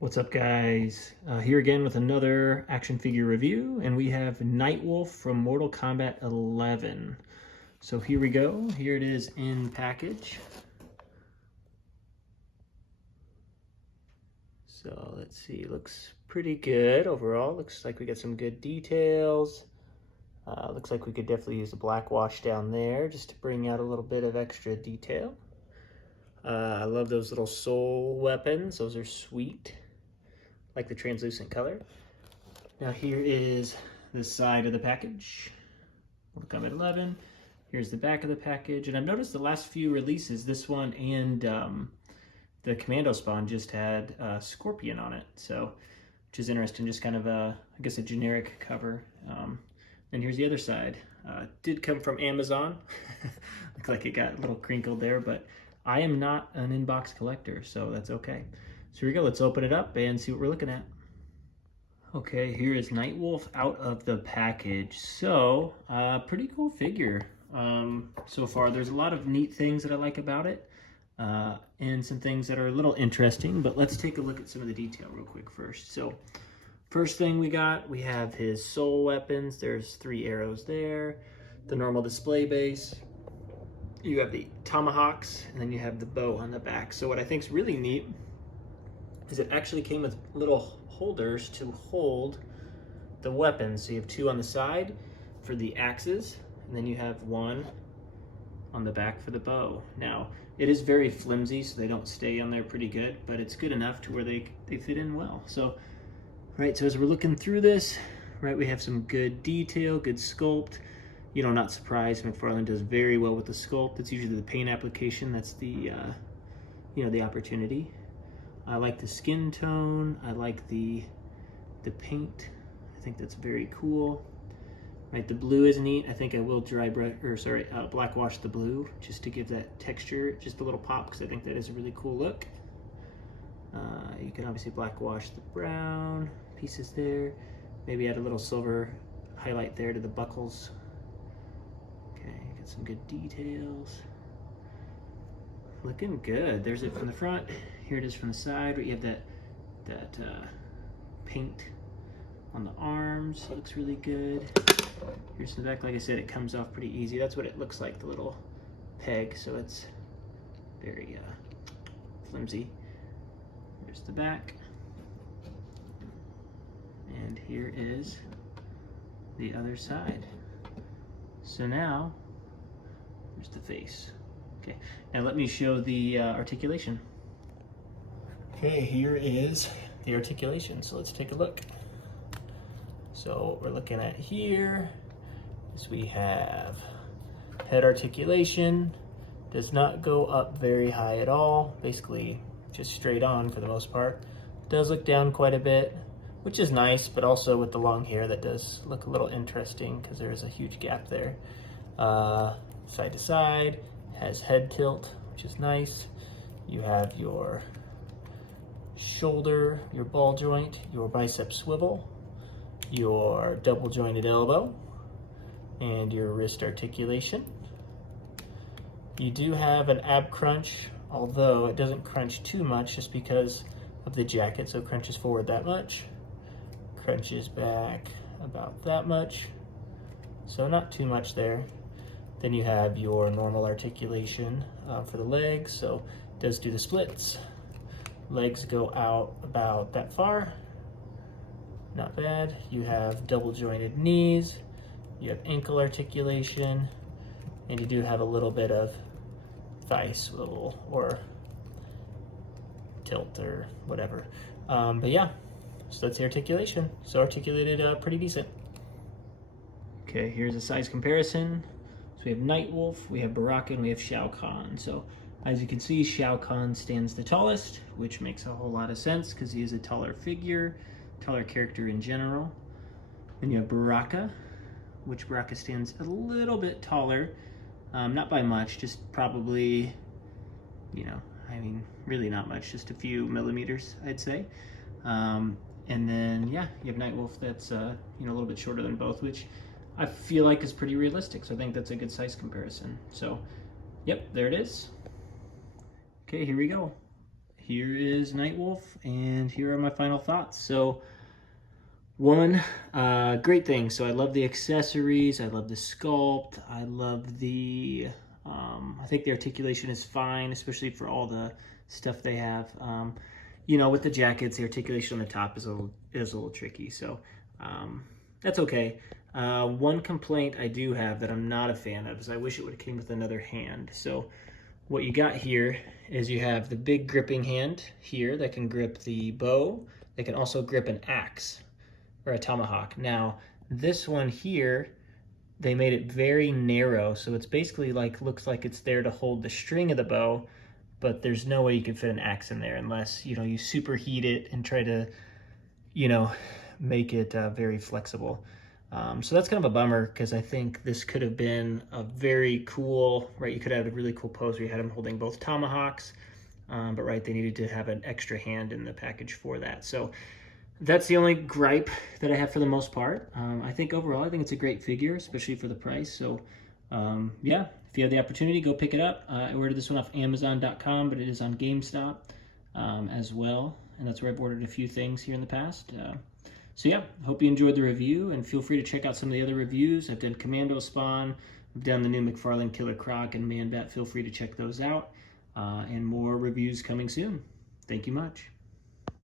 What's up, guys? Here again with another action figure review, and we have Nightwolf from Mortal Kombat 11. So here we go. Here it is in package. So let's see, looks pretty good overall. Looks like we got some good details. Looks like we could definitely use the black wash down there just to bring out a little bit of extra detail. I love those little soul weapons. Those are sweet. Like the translucent color. Now here is the side of the package. Mortal Kombat 11. Here's the back of the package. And I've noticed the last few releases, this one and the Commando Spawn just had Scorpion on it. So, which is interesting, just kind of a, I guess, a generic cover. And here's the other side. Did come from Amazon. Looked like it got a little crinkled there, but I am not an in-box collector, so that's okay. So here we go, let's open it up and see what we're looking at. Okay, here is Nightwolf out of the package. So, pretty cool figure so far. There's a lot of neat things that I like about it, and some things that are a little interesting, but let's take a look at some of the detail real quick first. So, first thing we have his soul weapons. There's 3 arrows there, the normal display base. You have the tomahawks, and then you have the bow on the back. So what I think is really neat is it actually came with little holders to hold the weapons. So you have 2 on the side for the axes, and then you have 1 on the back for the bow. Now, it is very flimsy, so they don't stay on there pretty good, but it's good enough to where they fit in well. So, right, so as we're looking through this, right, we have some good detail, good sculpt. You know, not surprised, McFarlane does very well with the sculpt. It's usually the paint application that's the, you know, the opportunity. I like the skin tone. I like the paint. I think that's very cool. Right, the blue is neat. I think I will black wash the blue just to give that texture just a little pop, because I think that is a really cool look. You can obviously black wash the brown pieces there. Maybe add a little silver highlight there to the buckles. Okay, got some good details. Looking good. There's it from the front. Here it is from the side, where you have that paint on the arms. It looks really good. Here's the back. Like I said, it comes off pretty easy. That's what it looks like, the little peg. So it's very flimsy. Here's the back. And here is the other side. So now, here's the face. Okay, now let me show the articulation. Okay, here is the articulation, so let's take a look. So what we're looking at here is we have head articulation. Does not go up very high at all, basically just straight on for the most part. Does look down quite a bit, which is nice, but also with the long hair that does look a little interesting because there is a huge gap there. Side to side, has head tilt, which is nice. You have your shoulder, your ball joint, your bicep swivel, your double jointed elbow, and your wrist articulation. You do have an ab crunch, although it doesn't crunch too much just because of the jacket, so it crunches forward that much, crunches back about that much, so not too much there. Then you have your normal articulation for the legs, so it does do the splits. Legs go out about that far, not bad. You have double jointed knees, you have ankle articulation, and you do have a little bit of thigh swivel or tilt or whatever. But yeah, so that's the articulation. So articulated pretty decent. Okay, here's a size comparison. So we have Nightwolf, we have Baraka, and we have Shao Kahn. So as you can see, Shao Kahn stands the tallest, which makes a whole lot of sense because he is a taller figure, taller character in general. Then you have Baraka, which Baraka stands a little bit taller, not by much, just probably, you know, I mean, really not much, just a few millimeters, I'd say. And then, yeah, you have Nightwolf that's, you know, a little bit shorter than both, which I feel like is pretty realistic. So I think that's a good size comparison. So, yep, there it is. Okay, here we go. here is Nightwolf, and here are my final thoughts. So, one, great thing. So I love the accessories, I love the sculpt, I love the, I think the articulation is fine, especially for all the stuff they have. You know, with the jackets, the articulation on the top is a little tricky, so that's okay. One complaint I do have that I'm not a fan of is I wish it would have came with another hand. So what you got here is you have the big gripping hand here that can grip the bow. They can also grip an axe or a tomahawk. Now, this one here, they made it very narrow, so it's basically like, looks like it's there to hold the string of the bow, but there's no way you can fit an axe in there unless, you know, you superheat it and try to, you know, make it very flexible. So that's kind of a bummer, because I think this could have been a very cool, right, you could have a really cool pose where you had him holding both tomahawks, but right, they needed to have an extra hand in the package for that. So that's the only gripe that I have for the most part. I think overall, I think it's a great figure, especially for the price. So yeah, if you have the opportunity, go pick it up. I ordered this one off Amazon.com, but it is on GameStop as well. And that's where I've ordered a few things here in the past. So yeah, hope you enjoyed the review, and feel free to check out some of the other reviews. I've done Commando Spawn, I've done the new McFarlane Killer Croc and Man Bat. Feel free to check those out. And more reviews coming soon. Thank you much.